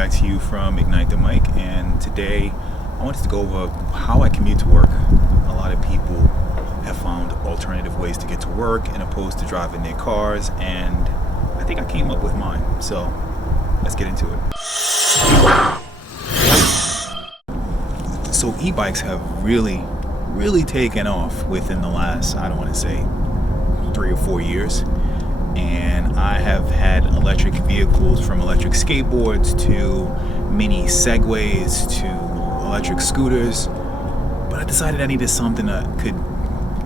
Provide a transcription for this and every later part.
back to you from Ignite the Mic, and today I wanted to go over how I commute to work. A lot of people have found alternative ways to get to work and opposed to driving their cars, and I think I came up with mine. So let's get into it. So e-bikes have really taken off within the last, I don't want to say 3 or 4 years. And I have had electric vehicles, from electric skateboards to mini Segways to electric scooters, but I decided I needed something that could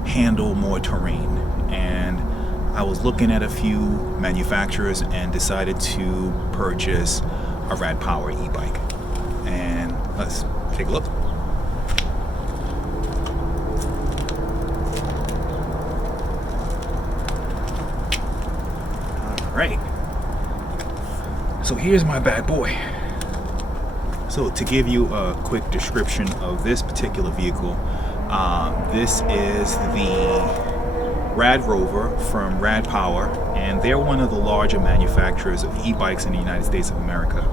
handle more terrain. And I was looking at a few manufacturers and decided to purchase a RadPower e-bike. And let's take a look. Right. So here's my bad boy. So to give you a quick description of this particular vehicle, this is the RadRover from RadPower, and they're one of the larger manufacturers of e-bikes in the United States of America.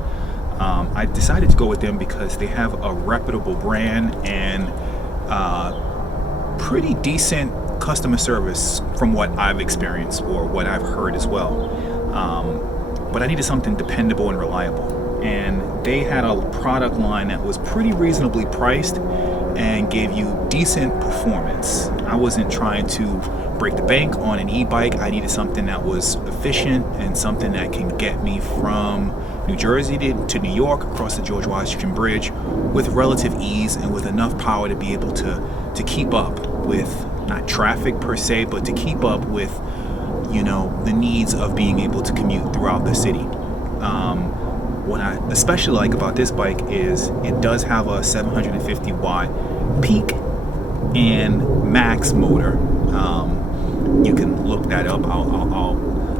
I decided to go with them because they have a reputable brand and pretty decent customer service from what I've experienced or what I've heard as well. But I needed something dependable and reliable, and they had a product line that was pretty reasonably priced and gave you decent performance. I wasn't trying to break the bank on an e-bike. I needed something that was efficient and something that can get me from New Jersey to New York across the George Washington Bridge with relative ease and with enough power to be able to keep up with, not traffic per se, but to keep up with, you know, the needs of being able to commute throughout the city. What I especially like about this bike is it does have a 750 watt peak and max motor. You can look that up. I'll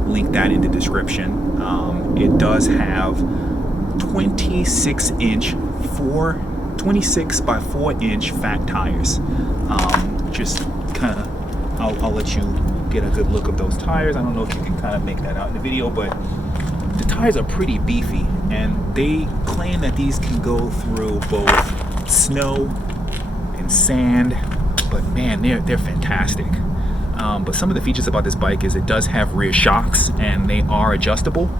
link that in the description. It does have 26 by 4 inch fat tires. Just kind of, I'll let you get a good look of those tires. I don't know if you can kind of make that out in the video, but the tires are pretty beefy, and they claim that these can go through both snow and sand, but man, they're fantastic. But some of the features about this bike is it does have rear shocks, and they are adjustable.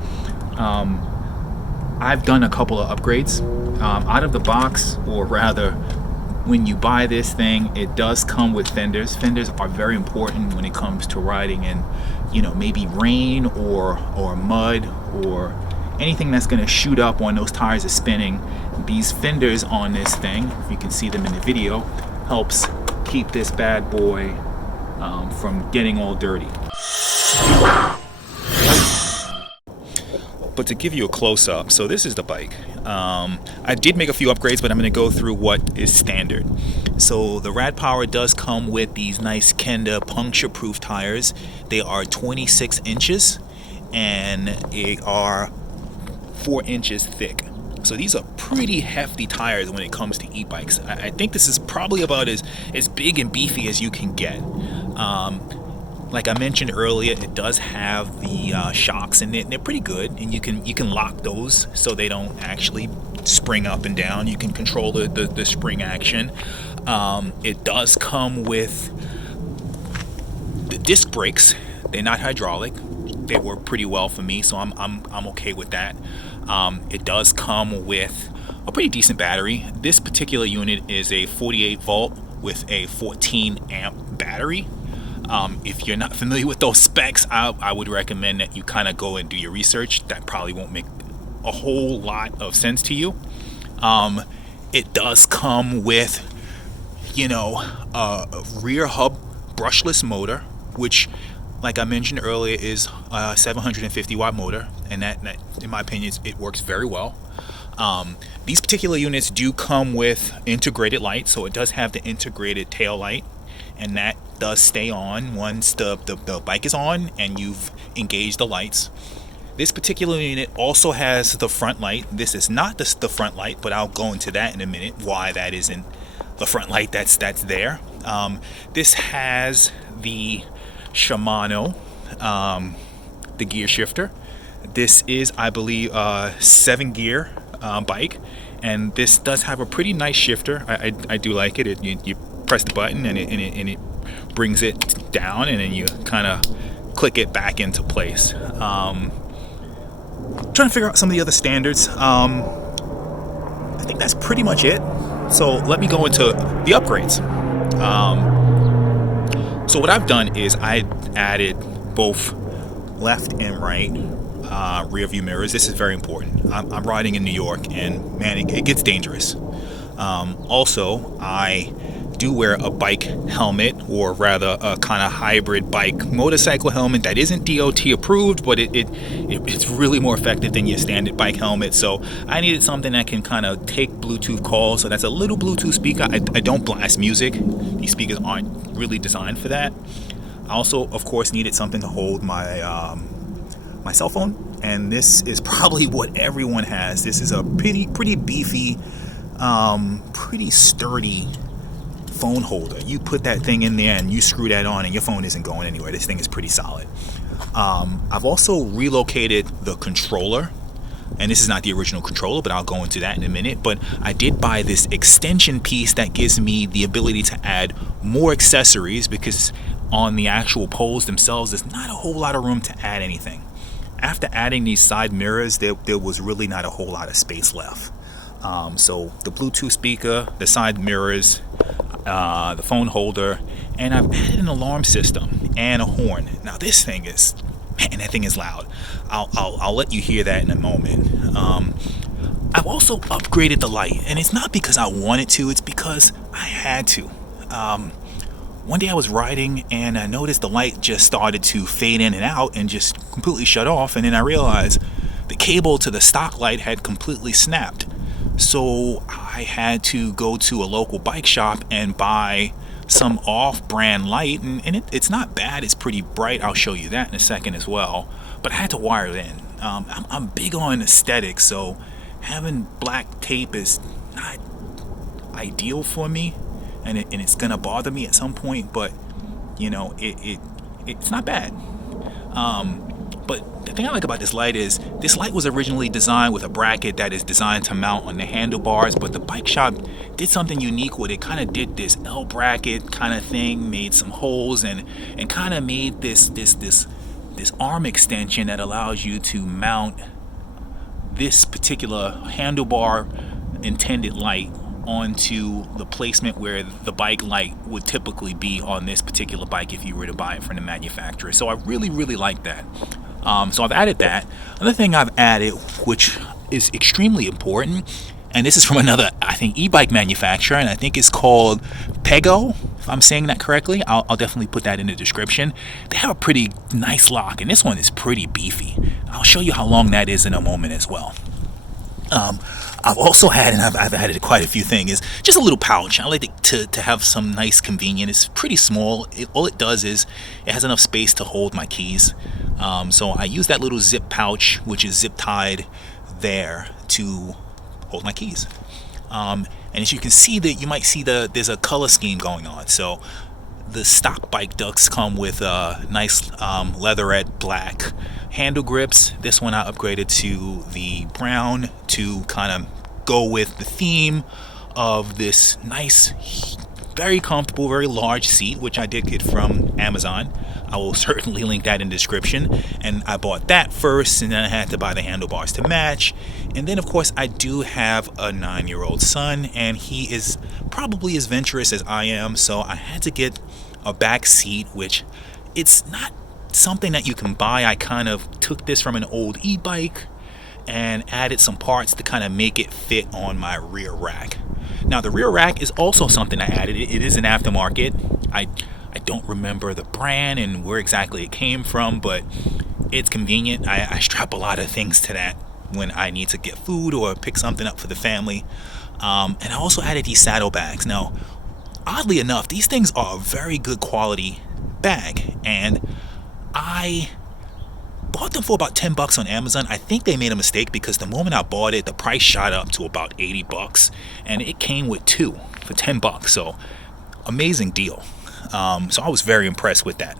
I've done a couple of upgrades out of the box, or rather, when you buy this thing, it does come with fenders. Fenders are very important when it comes to riding in, you know, maybe rain or mud or anything that's going to shoot up when those tires are spinning. These fenders on this thing, if you can see them in the video, helps keep this bad boy from getting all dirty. But to give you a close-up, so this is the bike. I did make a few upgrades, but I'm going to go through what is standard. So the RadPower does come with these nice Kenda puncture-proof tires. They are 26 inches, and they are 4 inches thick. So these are pretty hefty tires when it comes to e-bikes. I think this is probably about as big and beefy as you can get. Like I mentioned earlier, it does have the shocks, and they're pretty good, and you can lock those so they don't actually spring up and down. You can control the spring action. It does come with the disc brakes. They're not hydraulic. They work pretty well for me, so I'm okay with that. It does come with a pretty decent battery. This particular unit is a 48 volt with a 14 amp battery. If you're not familiar with those specs, I would recommend that you kind of go and do your research. That probably won't make a whole lot of sense to you. It does come with, you know, a rear hub brushless motor, which, like I mentioned earlier, is a 750 watt motor, and that in my opinion, it works very well. These particular units do come with integrated lights, so it does have the integrated tail light, and that does stay on once the bike is on and you've engaged the lights. This particular unit also has the front light. This is not the front light, but I'll go into that in a minute, why that isn't the front light that's there. This has the Shimano, the gear shifter. This is, I believe, 7 gear bike, and this does have a pretty nice shifter. I do like it. You press the button and it brings it down, and then you kind of click it back into place. Trying to figure out some of the other standards. I think that's pretty much it. So let me go into the upgrades. So what I've done is I added both left and right rear view mirrors. This is very important. I'm riding in New York, and man, it gets dangerous. Also, I do wear a bike helmet, or rather a kind of hybrid bike motorcycle helmet that isn't DOT approved, but it's really more effective than your standard bike helmet. So I needed something that can kind of take Bluetooth calls. So that's a little Bluetooth speaker. I don't blast music. These speakers aren't really designed for that. I also, of course, needed something to hold my my cell phone, and this is probably what everyone has. This is a pretty beefy, pretty sturdy phone holder. You put that thing in there and you screw that on, and your phone isn't going anywhere. This thing is pretty solid. I've also relocated the controller, and this is not the original controller, but I'll go into that in a minute. But I did buy this extension piece that gives me the ability to add more accessories, because on the actual poles themselves, there's not a whole lot of room to add anything. After adding these side mirrors, there was really not a whole lot of space left. So the Bluetooth speaker, the side mirrors, the phone holder, and I've added an alarm system and a horn. Now this thing is, man, that thing is loud. I'll let you hear that in a moment. I've also upgraded the light, and it's not because I wanted to, it's because I had to. One day I was riding and I noticed the light just started to fade in and out and just completely shut off, and then I realized the cable to the stock light had completely snapped. So I had to go to a local bike shop and buy some off-brand light, and it's not bad. It's pretty bright. I'll show you that in a second as well. But I had to wire it in. I'm big on aesthetics, so having black tape is not ideal for me, and it's gonna bother me at some point. But you know, it's not bad. But the thing I like about this light is this light was originally designed with a bracket that is designed to mount on the handlebars, but the bike shop did something unique with it. Kind of did this L bracket kind of thing, made some holes, and kind of made this arm extension that allows you to mount this particular handlebar intended light onto the placement where the bike light would typically be on this particular bike if you were to buy it from the manufacturer. So I really like that. So I've added that. Another thing I've added, which is extremely important, and this is from another, I think, e-bike manufacturer, and I think it's called Pego, if I'm saying that correctly. I'll definitely put that in the description. They have a pretty nice lock, and this one is pretty beefy. I'll show you how long that is in a moment as well. I've also had, and I've added quite a few things, just a little pouch. I like to have some nice convenience. It's pretty small. All it does is it has enough space to hold my keys. So I use that little zip pouch, which is zip tied there, to hold my keys. And as you can see, that you might see there's a color scheme going on. So the stock bike ducks come with nice leatherette black handle grips. This one I upgraded to the brown to kind of go with the theme of this nice, very comfortable, very large seat, which I did get from Amazon. I will certainly link that in the description. And I bought that first, and then I had to buy the handlebars to match. And then, of course, I do have a 9-year-old son, and he is probably as venturous as I am. So I had to get a back seat, which it's not something that you can buy. I kind of took this from an old e-bike and added some parts to kind of make it fit on my rear rack. Now the rear rack is also something I added. It is an aftermarket. I don't remember the brand and where exactly it came from, but it's convenient. I strap a lot of things to that when I need to get food or pick something up for the family. And I also added these saddlebags. Now, oddly enough, these things are a very good quality bag, and I bought them for about $10 on Amazon. I think they made a mistake, because the moment I bought it, the price shot up to about $80, and it came with 2 for $10. So amazing deal. So I was very impressed with that.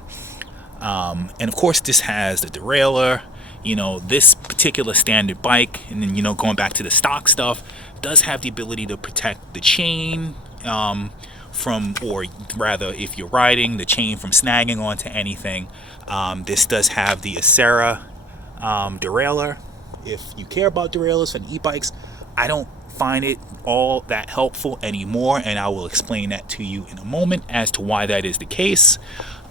And of course, this has the derailleur. this particular standard bike, and then going back to the stock stuff, does have the ability to protect the chain from, or rather, if you're riding, the chain from snagging onto anything. This does have the Acera derailleur. If you care about derailleurs for the e-bikes, I don't find it all that helpful anymore, and I will explain that to you in a moment as to why that is the case.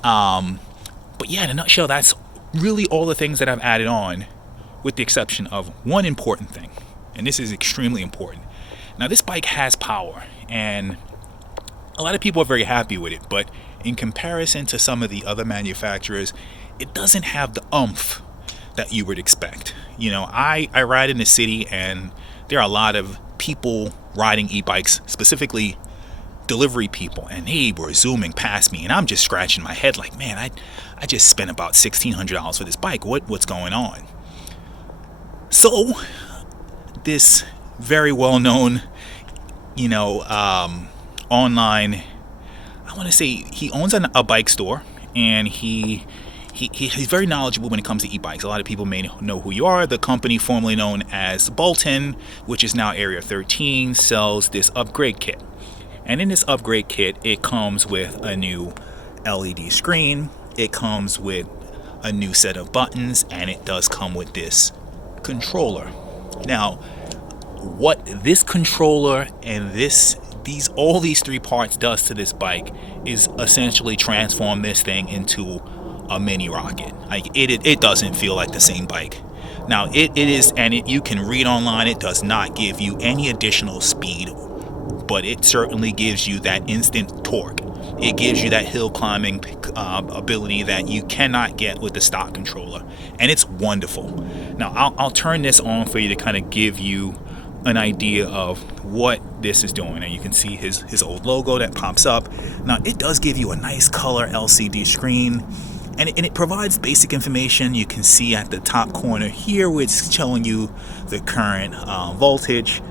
But yeah, in a nutshell, that's really all the things that I've added on, with the exception of one important thing, and this is extremely important. Now, this bike has power, and a lot of people are very happy with it, but in comparison to some of the other manufacturers, it doesn't have the oomph that you would expect. I ride in the city, and there are a lot of people riding e-bikes, specifically delivery people, and they were zooming past me, and I'm just scratching my head like, man, I just spent about $1,600 for this bike. What's going on? So this very well-known, online, I want to say, he owns a bike store, and he's very knowledgeable when it comes to e-bikes. A lot of people may know who you are. The company formerly known as Bolton, which is now Area 13, sells this upgrade kit. And in this upgrade kit, it comes with a new LED screen, it comes with a new set of buttons, and it does come with this controller. Now, what this controller and all these three parts does to this bike is essentially transform this thing into a mini rocket. Like it doesn't feel like the same bike. Now it is, and you can read online, it does not give you any additional speed, but it certainly gives you that instant torque. It gives you that hill climbing ability that you cannot get with the stock controller, and it's wonderful. Now I'll turn this on for you to kind of give you an idea of what this is doing, and you can see his old logo that pops up. Now it does give you a nice color LCD screen, and it provides basic information. You can see at the top corner here where it's showing you the current voltage.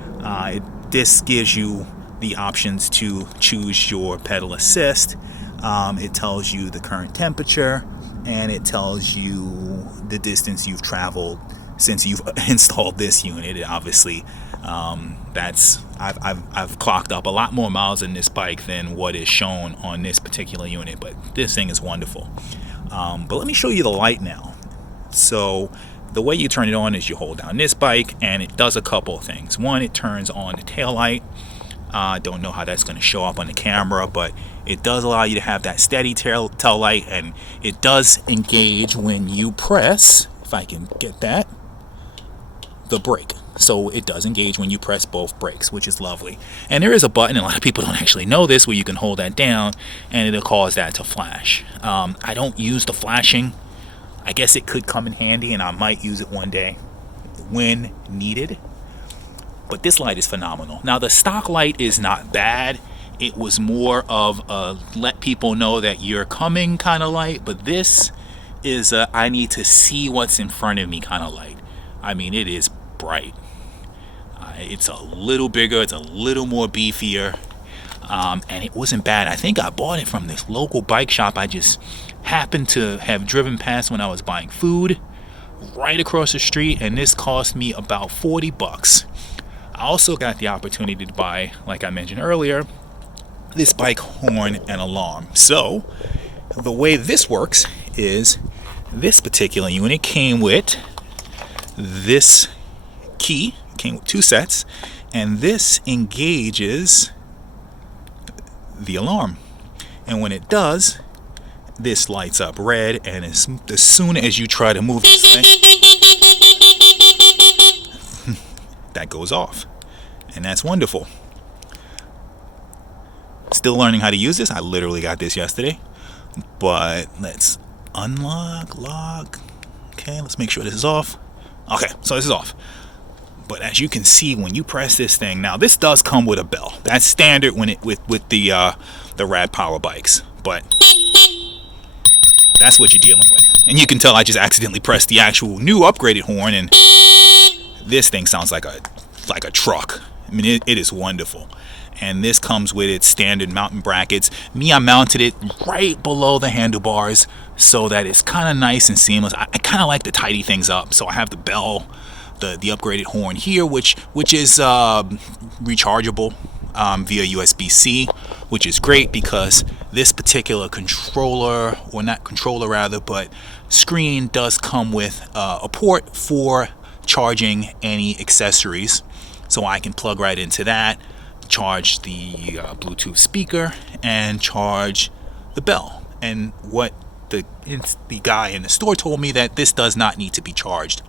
This gives you the options to choose your pedal assist. It tells you the current temperature, and it tells you the distance you've traveled since you've installed this unit. It obviously, I've clocked up a lot more miles in this bike than what is shown on this particular unit, but this thing is wonderful. But let me show you the light now. So the way you turn it on is you hold down this bike, and it does a couple of things. One, it turns on the tail light. I don't know how that's going to show up on the camera, but it does allow you to have that steady tail light, and it does engage when you press, if I can get that, the brake. So it does engage when you press both brakes, which is lovely. And there is a button, and a lot of people don't actually know this, where you can hold that down and it'll cause that to flash. I don't use the flashing. I guess it could come in handy, and I might use it one day when needed. But this light is phenomenal. Now, the stock light is not bad. It was more of a let people know that you're coming kind of light, but this is a I need to see what's in front of me kind of light. I mean, it is bright. It's a little bigger, it's a little more beefier, and it wasn't bad. I think I bought it from this local bike shop I just happened to have driven past when I was buying food right across the street, and this cost me about $40. I also got the opportunity to buy, like I mentioned earlier, this bike horn and alarm. So the way this works is this particular unit came with this key, came with two sets, and this engages the alarm. And when it does, this lights up red, and as soon as you try to move this thing, that goes off. And that's wonderful. Still learning how to use this. I literally got this yesterday. But let's unlock, lock. Okay, let's make sure this is off. Okay, so this is off. But as you can see, when you press this thing, now this does come with a bell. That's standard when it with the RadPower bikes. But that's what you're dealing with. And you can tell I just accidentally pressed the actual new upgraded horn, and this thing sounds like a truck. I mean, it is wonderful. And this comes with its standard mounting brackets. I mounted it right below the handlebars so that it's kind of nice and seamless. I kind of like to tidy things up. So I have the bell, the upgraded horn here, which is rechargeable via USB-C, which is great because this particular controller, or not controller rather, but screen does come with a port for charging any accessories. So I can plug right into that, charge the Bluetooth speaker, and charge the bell. And what the guy in the store told me, that this does not need to be charged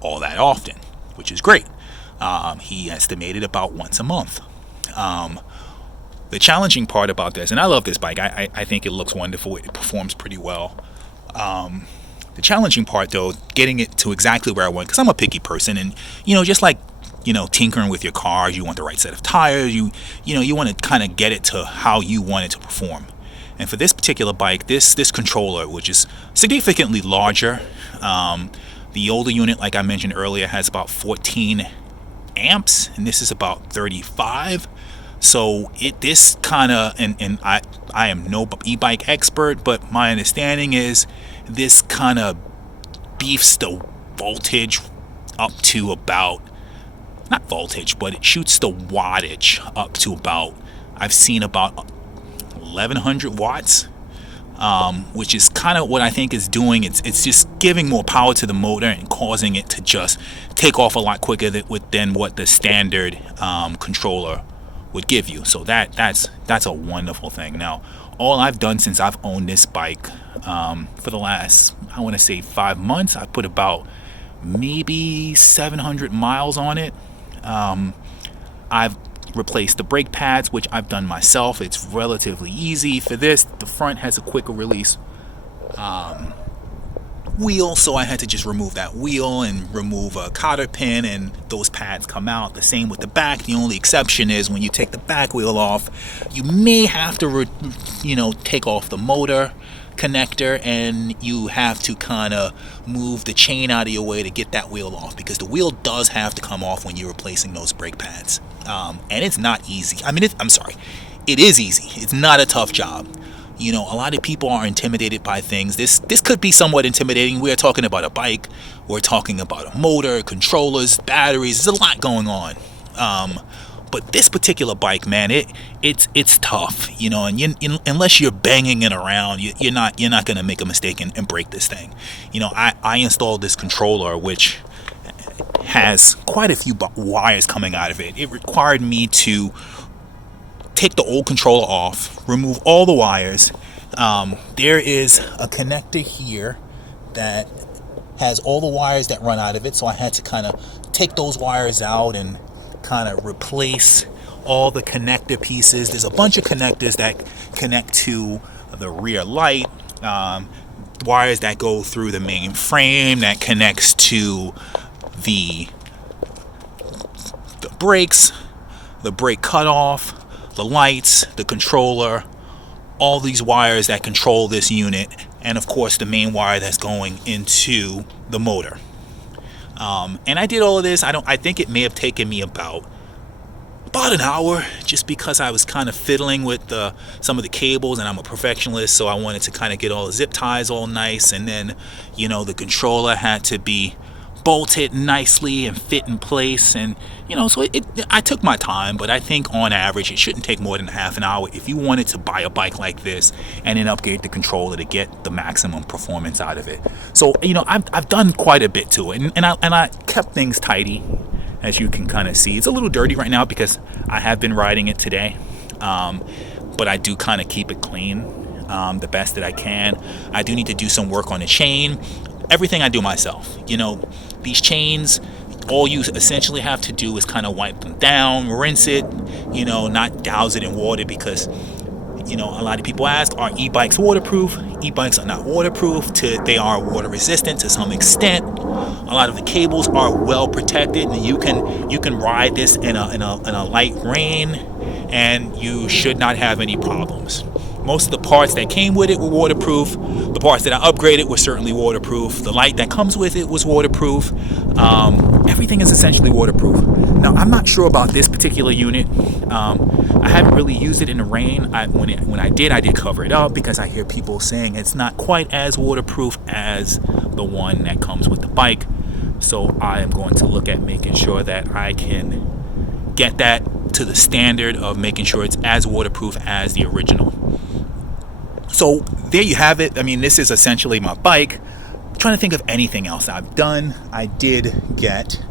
all that often, which is great. He estimated about once a month. The challenging part about this, and I love this bike, I think it looks wonderful, it performs pretty well. The challenging part though, getting it to exactly where I want, because I'm a picky person, and just like tinkering with your cars, you want the right set of tires, you want to kind of get it to how you want it to perform. And for this particular bike, this controller, which is significantly larger, the older unit, like I mentioned earlier, has about 14 amps, and this is about 35. So this kind of, and I am no e-bike expert, but my understanding is this kind of beefs the voltage up to about, not voltage, but it shoots the wattage up to about, I've seen about 1100 watts, which is kind of what I think is doing. It's just giving more power to the motor and causing it to just take off a lot quicker than what the standard controller would give you. So that's a wonderful thing. Now, all I've done since I've owned this bike for the last, I want to say 5 months, I've put about maybe 700 miles on it. I've replaced the brake pads, which I've done myself. It's relatively easy. For this, the front has a quicker release wheel, so I had to just remove that wheel and remove a cotter pin, and those pads come out. The same with the back. The only exception is when you take the back wheel off, you may have to take off the motor connector, and you have to kind of move the chain out of your way to get that wheel off, because the wheel does have to come off when you're replacing those brake pads. And it's not easy. I mean, it is easy. It's not a tough job. A lot of people are intimidated by things. This could be somewhat intimidating. We're talking about a bike. We're talking about a motor, controllers, batteries. There's a lot going on. But this particular bike, man, it's tough, and unless you're banging it around, you're not going to make a mistake and break this thing. I installed this controller, which has quite a few wires coming out of it. It required me to take the old controller off, remove all the wires. There is a connector here that has all the wires that run out of it, so I had to kind of take those wires out and kind of replace all the connector pieces. There's a bunch of connectors that connect to the rear light, wires that go through the main frame, that connects to the brakes, the brake cutoff, the lights, the controller, all these wires that control this unit, and of course the main wire that's going into the motor. And I did all of this. I think it may have taken me about an hour, just because I was kind of fiddling with some of the cables, and I'm a perfectionist, so I wanted to kind of get all the zip ties all nice, and then the controller had to be bolted nicely and fit in place, and so I took my time, but I think on average it shouldn't take more than half an hour if you wanted to buy a bike like this and then upgrade the controller to get the maximum performance out of it. So I've done quite a bit to it, and I kept things tidy. As you can kind of see, it's a little dirty right now because I have been riding it today, but I do kind of keep it clean the best that I can. I do need to do some work on the chain. Everything I do myself. These chains, all you essentially have to do is kind of wipe them down, rinse it, not douse it in water, because a lot of people ask, are e-bikes waterproof? E-bikes are not waterproof. They are water resistant to some extent. A lot of the cables are well protected, and you can ride this in a light rain, and you should not have any problems. Most of the parts that came with it were waterproof. The parts that I upgraded were certainly waterproof. The light that comes with it was waterproof. Everything is essentially waterproof. Now, I'm not sure about this particular unit. I haven't really used it in the rain. When I did cover it up because I hear people saying it's not quite as waterproof as the one that comes with the bike. So I am going to look at making sure that I can get that to the standard of making sure it's as waterproof as the original. So there you have it. I mean, this is essentially my bike. I'm trying to think of anything else I've done. I did get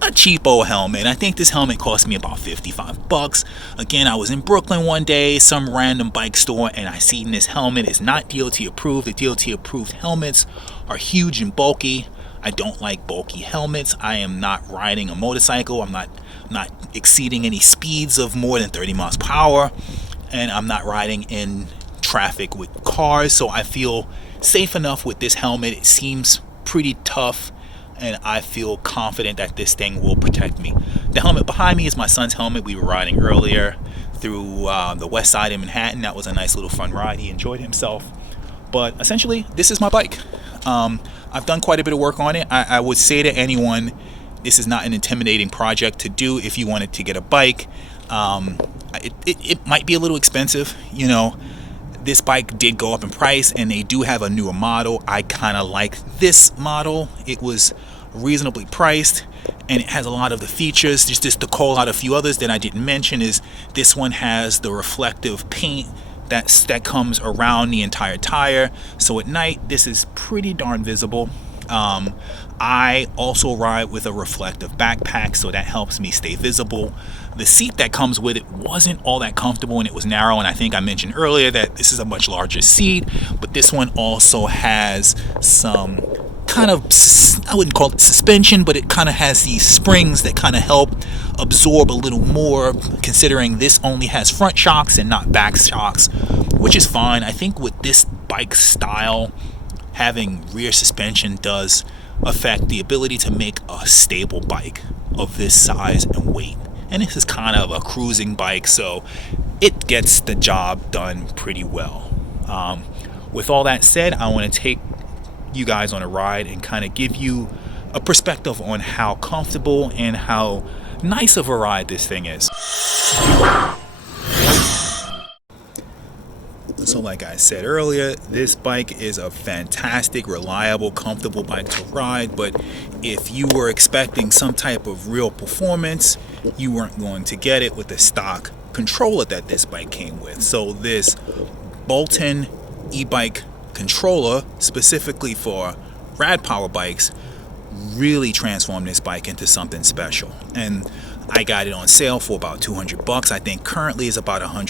a cheapo helmet. I think this helmet cost me about $55. Again, I was in Brooklyn one day, some random bike store, and I seen this helmet. It's not DOT approved. The DOT approved helmets are huge and bulky. I don't like bulky helmets. I am not riding a motorcycle. I'm not exceeding any speeds of more than 30 miles per hour, and I'm not riding in traffic with cars, so I feel safe enough with this helmet. It seems pretty tough, and I feel confident that this thing will protect me. The helmet behind me is my son's helmet. We were riding earlier through the west side of Manhattan. That was a nice little fun ride. He enjoyed himself. But essentially, this is my bike. I've done quite a bit of work on it. I would say to anyone, this is not an intimidating project to do if you wanted to get a bike. It might be a little expensive, you know. This bike did go up in price, and they do have a newer model. I kind of like this model. It was reasonably priced, and it has a lot of the features. Just to call out a few others that I didn't mention is this one has the reflective paint that comes around the entire tire, so at night this is pretty darn visible. I also ride with a reflective backpack, so that helps me stay visible. The seat that comes with it wasn't all that comfortable, and it was narrow, and I think I mentioned earlier that this is a much larger seat, but this one also has some kind of, I wouldn't call it suspension, but it kind of has these springs that kind of help absorb a little more, considering this only has front shocks and not back shocks, which is fine. I think with this bike style, having rear suspension does affect the ability to make a stable bike of this size and weight. And this is kind of a cruising bike, so it gets the job done pretty well. With all that said, I want to take you guys on a ride and kind of give you a perspective on how comfortable and how nice of a ride this thing is. So like I said earlier, this bike is a fantastic, reliable, comfortable bike to ride, but if you were expecting some type of real performance, you weren't going to get it with the stock controller that this bike came with. So this Bolton e-bike controller, specifically for RadPower bikes, really transformed this bike into something special. And I got it on sale for about $200. I think currently is about about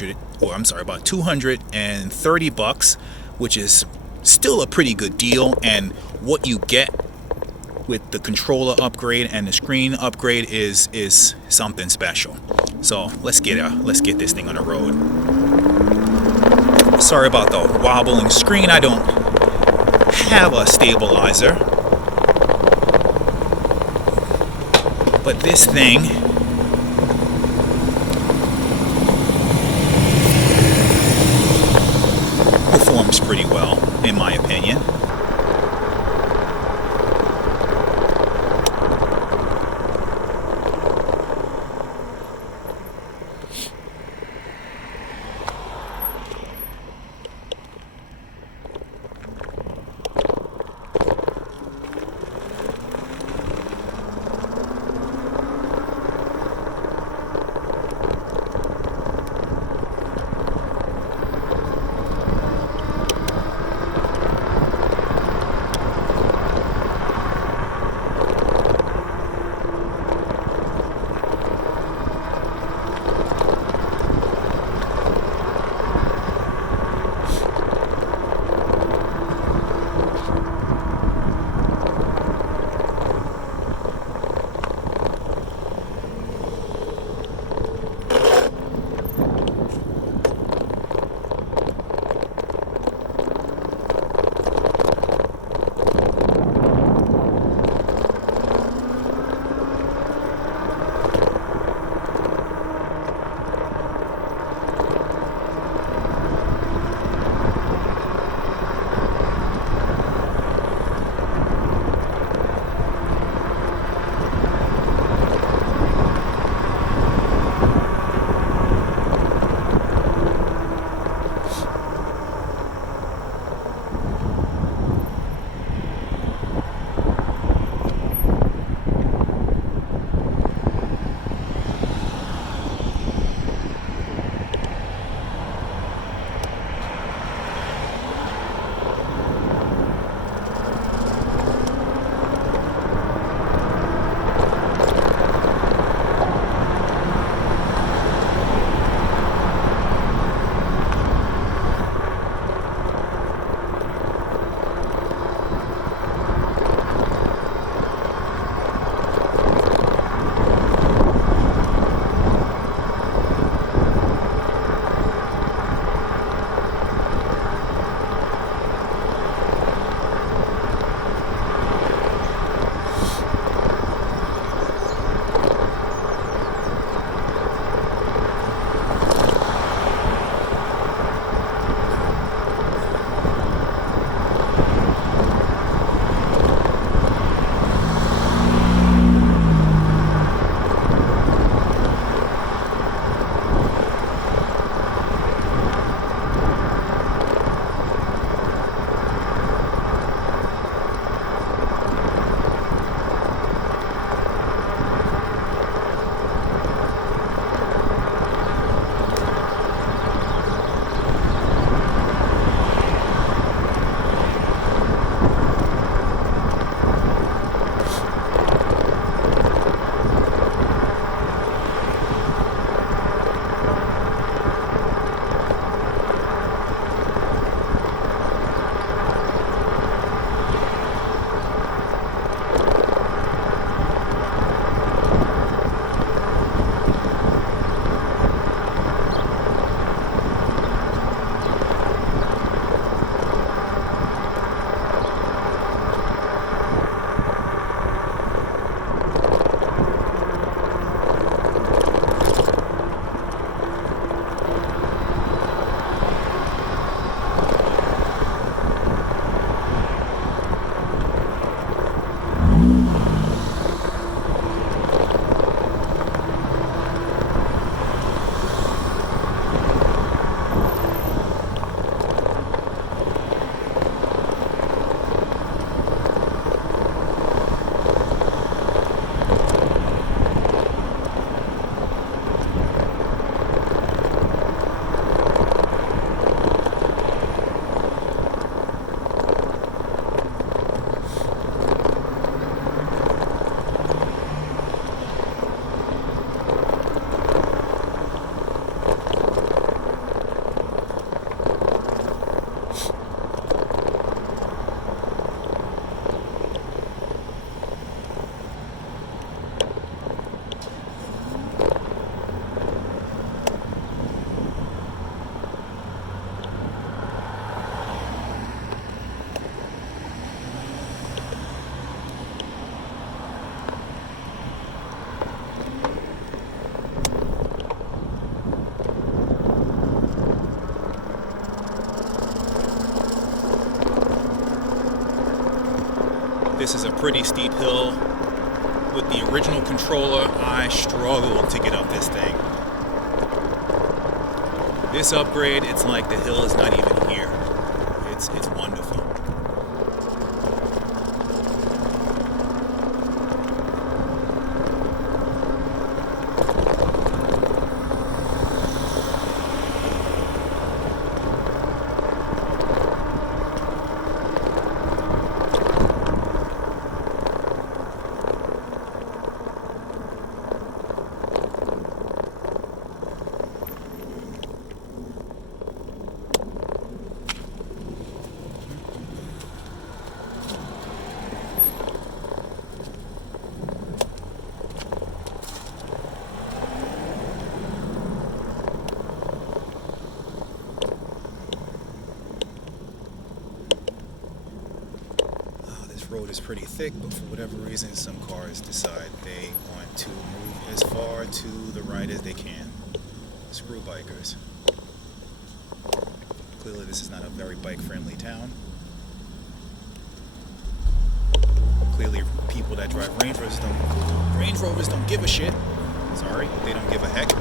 $230, which is still a pretty good deal. And what you get with the controller upgrade and the screen upgrade is something special. So let's get this thing on the road. Sorry about the wobbling screen. I don't have a stabilizer, but this thing performs pretty well, in my opinion. This is a pretty steep hill. With the original controller, I struggled to get up this thing. This upgrade, it's like the hill is not even here. It's wonderful. Road is pretty thick, but for whatever reason some cars decide they want to move as far to the right as they can. Screw bikers. Clearly this is not a very bike friendly town. Clearly people that drive Range Rovers don't give a shit. Sorry, they don't give a heck.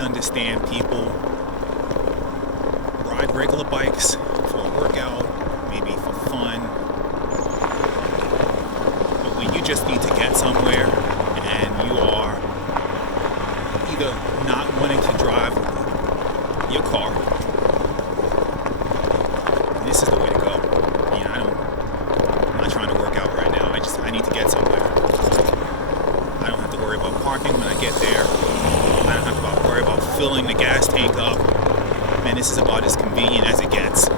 Understand people ride regular bikes for a workout, maybe for fun, but when you just need to get somewhere and you are either not wanting to drive your car, this is the way to go. I mean, I'm not trying to work out right now. I need to get somewhere. I don't have to worry about parking when I get there. I don't have to worry about filling the gas tank up. Man, this is about as convenient as it gets.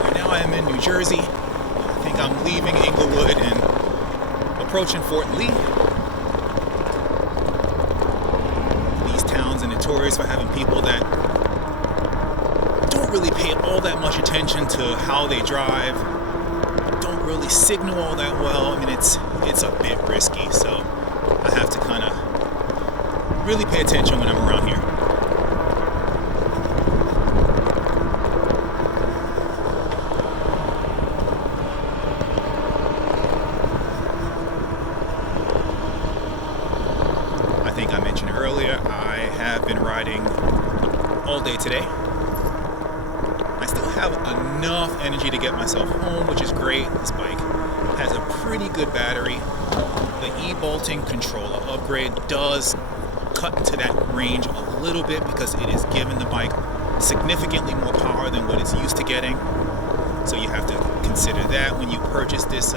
Right now I am in New Jersey. I think I'm leaving Inglewood and approaching Fort Lee. Are notorious for having people that don't really pay all that much attention to how they drive, don't really signal all that well. I mean, it's a bit risky, so I have to kind of really pay attention when I'm around here. I think I mentioned earlier, I have been riding all day today. I still have enough energy to get myself home, which is great. This bike has a pretty good battery. The e-bolting controller upgrade does cut into that range a little bit because it is giving the bike significantly more power than what it's used to getting. So you have to consider that when you purchase this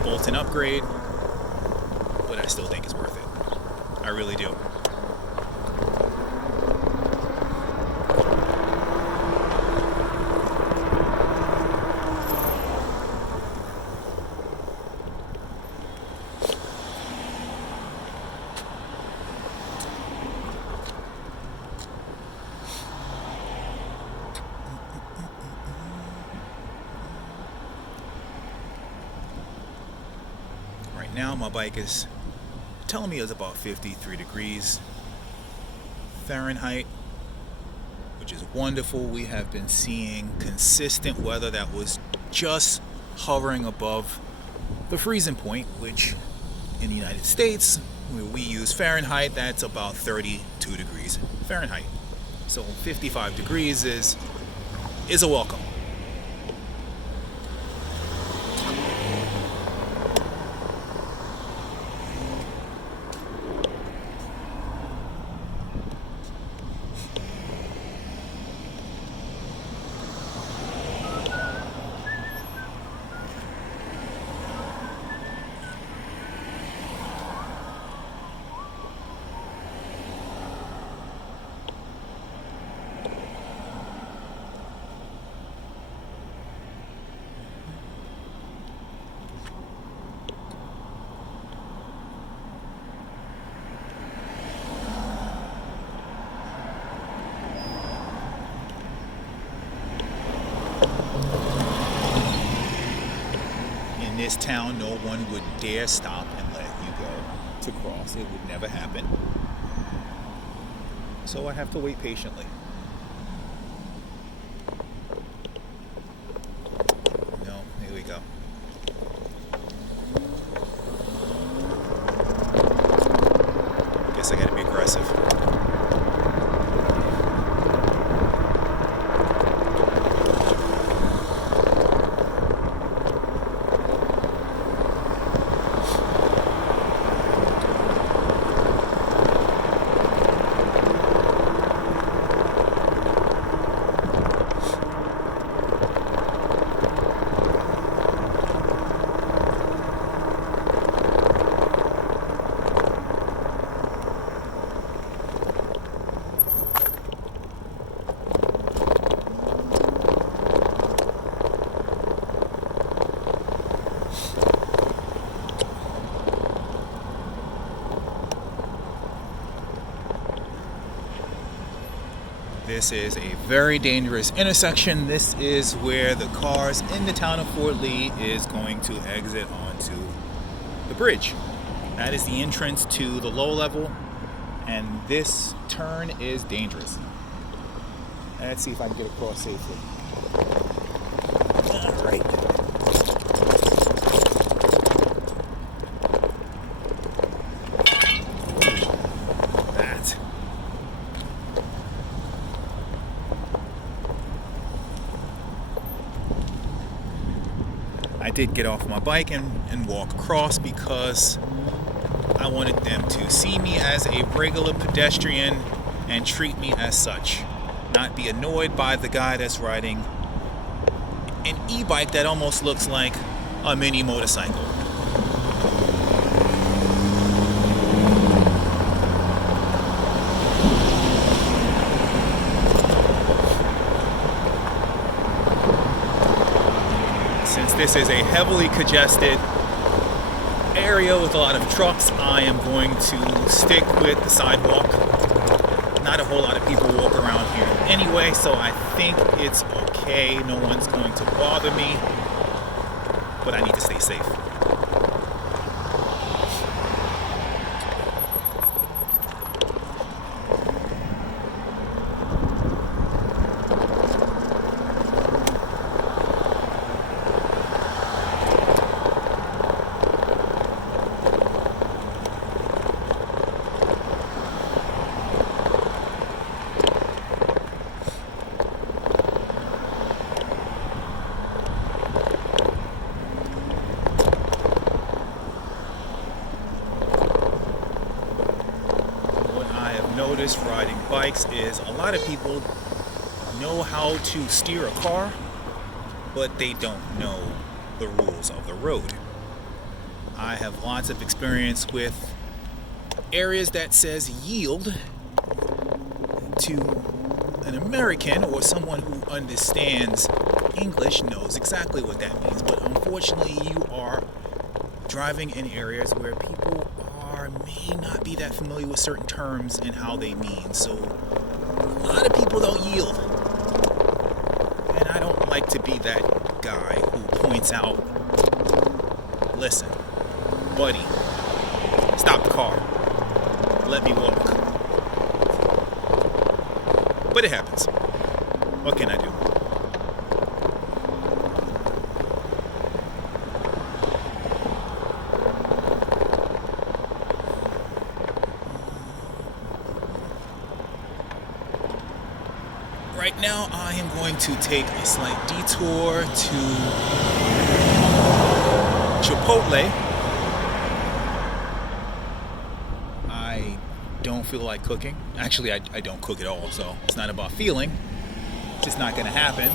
Bolton upgrade. But I still think it's worth it. I really do. now my bike is telling me it's about 53 degrees Fahrenheit, which is wonderful. We have been seeing consistent weather that was just hovering above the freezing point, which in the United States, where we use Fahrenheit, that's about 32 degrees Fahrenheit. So 55 degrees is a welcome. In this town, no one would dare stop and let you go to cross. It would never happen. So I have to wait patiently. No, here we go. Guess I gotta be aggressive. This is a very dangerous intersection. This is where the cars in the town of Fort Lee is going to exit onto the bridge. That is the entrance to the low level, and this turn is dangerous. Let's see if I can get across safely. All right. I did get off my bike and walk across because I wanted them to see me as a regular pedestrian and treat me as such. Not be annoyed by the guy that's riding an e-bike that almost looks like a mini motorcycle. Since this is a heavily congested area with a lot of trucks, I am going to stick with the sidewalk. Not a whole lot of people walk around here anyway, so I think it's okay. No one's going to bother me, but I need to stay safe. Notice riding bikes is a lot of people know how to steer a car, but they don't know the rules of the road. I have lots of experience with areas that says yield to an American or someone who understands English knows exactly what that means, but unfortunately you are driving in areas where people may not be that familiar with certain terms and how they mean. So a lot of people don't yield. And I don't like to be that guy who points out, listen, buddy, Stop the car. Let me walk. But it happens. What can I do? Right now, I am going to take a slight detour to Chipotle. I don't feel like cooking. Actually, I don't cook at all, so it's not about feeling. It's just not going to happen.